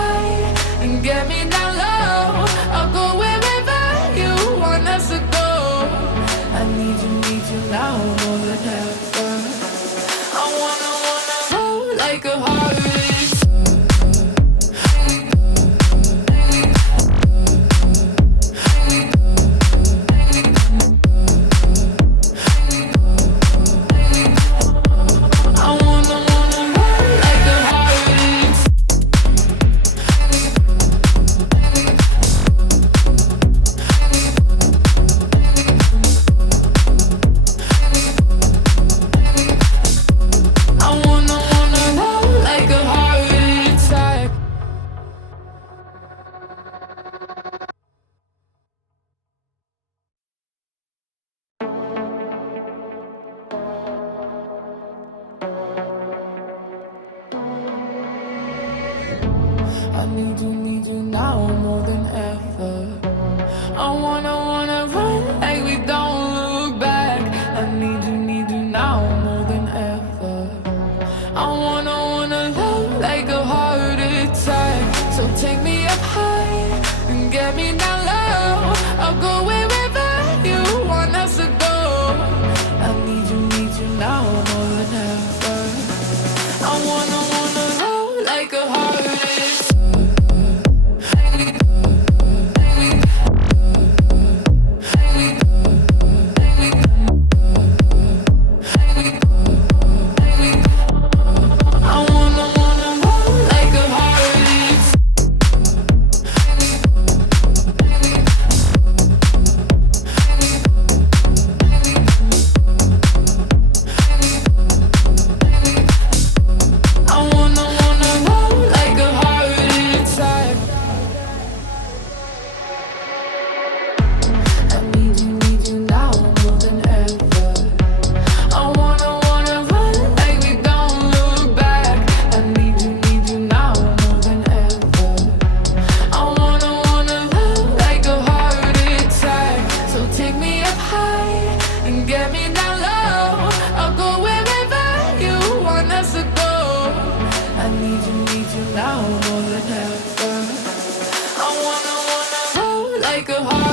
high and get me down low. I'll go wherever you want us to go. I need you now more than ever. I wanna roll like a heart attack. I need you now more than ever. I wanna run like we don't look back. I need you now more than ever. I wanna love like a heart attack. So take me up high and get me down low. I'll go wherever you want us to go. I need you now more than ever. I wanna love like a heart attack. Get me down low. I'll go wherever you want us to go. I need you now more than ever. I wanna roll like a heart.